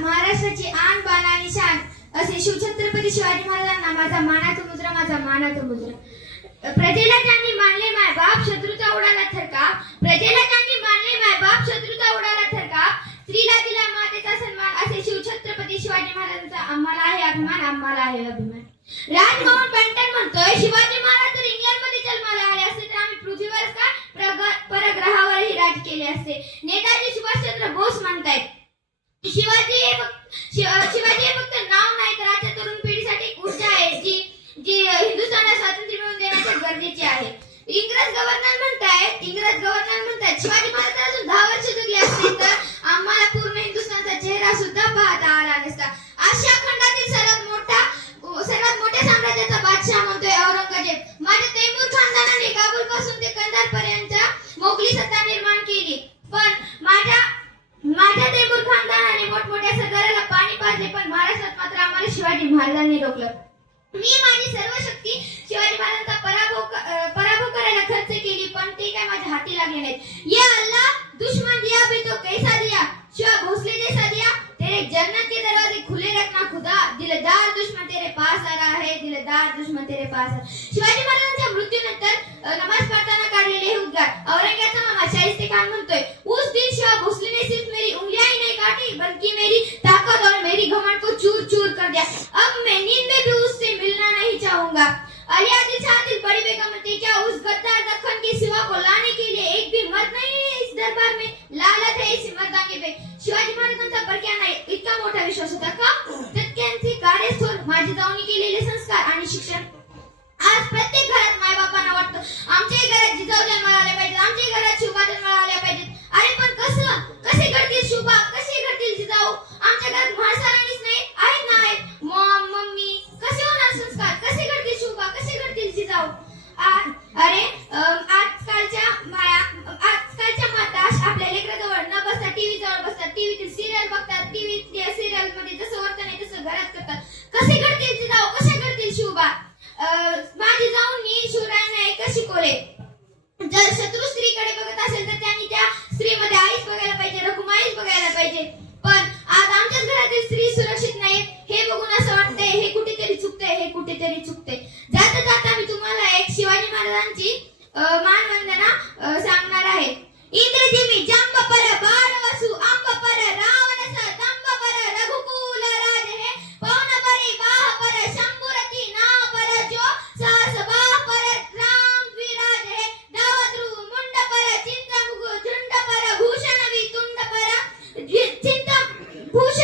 महाराष्ट्राची आन बाण आणि शान असे शिवछत्रपती शिवाजी महाराजांना माझा मानाचा मुजरा प्रजेला त्यांनी मानले माय बाप शत्रूचा उडाला थरकाप प्रजेला त्यांनी मानले माय बाप शत्रूचा उडाला थरकाप स्त्रीला दिला मातेचा सन्मान असे शिवछत्रपती शिवाजी महाराजांचा आम्हाला आहे अभिमान राजभवन बंटन म्हणतोय शिवाजी महाराज जर इंग्लंडमध्ये जन्माला आले असते तर आम्ही पृथ्वीवरच का परग्रहावरही राज केले असते नेताजी सुभाषचंद्र बोस म्हणतायत शिवाजी हे फक्त नाव नाही तर आजच्या तरुण पिढीसाठी एक ऊर्जा आहे जी हिंदुस्थानला स्वातंत्र्य मिळवून देण्यासाठी गरजेची आहे इंग्रज गव्हर्नर म्हणतात शिवाजी महाराज अजून 10 वर्ष जगले असते तर आम्हाला पूर्ण हिंदुस्थानचा चेहरा सुद्धा पाहता आला नसता आशिया खंडातील सर्वात मोठ्या साम्राज्याचा बादशाह म्हणतोय औरंगजेब माझ्या तैमूर खानदानाने काबूल पासून ते कंधार पर्यंत मोगली सत्ता निर्माण केली पण माझ्या तैमूर खानदानाने मोठमोठ्या सरदाराला पाणी पाजले पण महाराष्ट्रात मात्र आम्हाला शिवाजी महाराजांनी रोखलं मी माझी सर्व शक्ती शिवाजी महाराजांचा पराभव करायला खर्च केली पण ते काय माझ्या हाती लागले नाहीत या अल्लाह दुश्मन दिया भी तो कैसा दिया शिवा भोसले जैसा दिया तेरे जन्नत के दरवाजे खुले रखना खुदा दिलदार दुश्मन तेरे पास आ रहा है शिवाजी महाराजांच्या मृत्यूनंतर नमाज पढ़ताना काढलेले हे उद्गार औरंगजेबाचा मामा शाहिस्ते खान म्हणतोय उस दिन शिवा भोसले ने सिर्फ मेरी उंगलियां ही नहीं काटी बल्कि मेरी ताकत और मेरी घमंड को चूर चूर कर दिया अब मैं नींद में भी उससे मिलना नहीं चाहूंगा अली आदिल शाह दिल बड़ी बेगम ने क्या उस गद्दार दक्कन के सिवा को लाने के लिए एक भी मर्द नहीं है इस दरबार में लालच है इस मर्दांगे पे शिवाजी महाराजांचा परक्या नाही इतका मोठा विश्वास होता का तर त्यांचे कार्यस्थळ माझी जाऊनी केलेले संस्कार आणि शिक्षण आज प्रत्येक घरात मायबापांना वाटतं आमच्याही घरात जिजाऊ जन्माला आल्या पाहिजेत आमच्याही घरात शिवबा जन्माला आल्या पाहिजेत अरे पण कसे घडतील शिवबा कसे घडतील जिजाऊ आमच्या घरात म्हाळसारांनीच नाही आहेत ना आहेत मॉम मम्मी कसे होणार संस्कार कसे घडतील शिवबा कसे घडतील जिजाऊ अरे आजकालच्या माता आपल्या लेकराजवळ न बसता टीव्ही जवळ बसतात टीव्हीतील सिरियल बघतात टीव्ही सिरियल मध्ये जसं वर्तन आहे तसं घरात करतात कसे घडतील जिजाऊ कसे घडतील शिवबा माझी जाऊनी शिवरायांना एकच शिकवले जर शत्रू स्त्रीकडे बघत असेल तर त्यांनी त्या स्त्रीमध्ये आईच बघायला पाहिजे रखुमाईच बघायला पाहिजे पण आज आमच्याच घरातील स्त्री सुरक्षित नाहीत हे बघून असं वाटतंय हे कुठेतरी चुकतंय जाता जाता मी तुम्हाला एक शिवाजी महाराजांची मानवंदना सांगणार आहे इंद्रजी मी जंब पर बाण वसु अंब पर रावण स दंब पर रघुकुल राज है पवन परी बाह पर शंभुरती नाव पर जो सहस बाह पर राम विराज है दावद्रु मुंड पर चिंतमुग झुंड पर भूषण वितुंड पर चिंत भूषण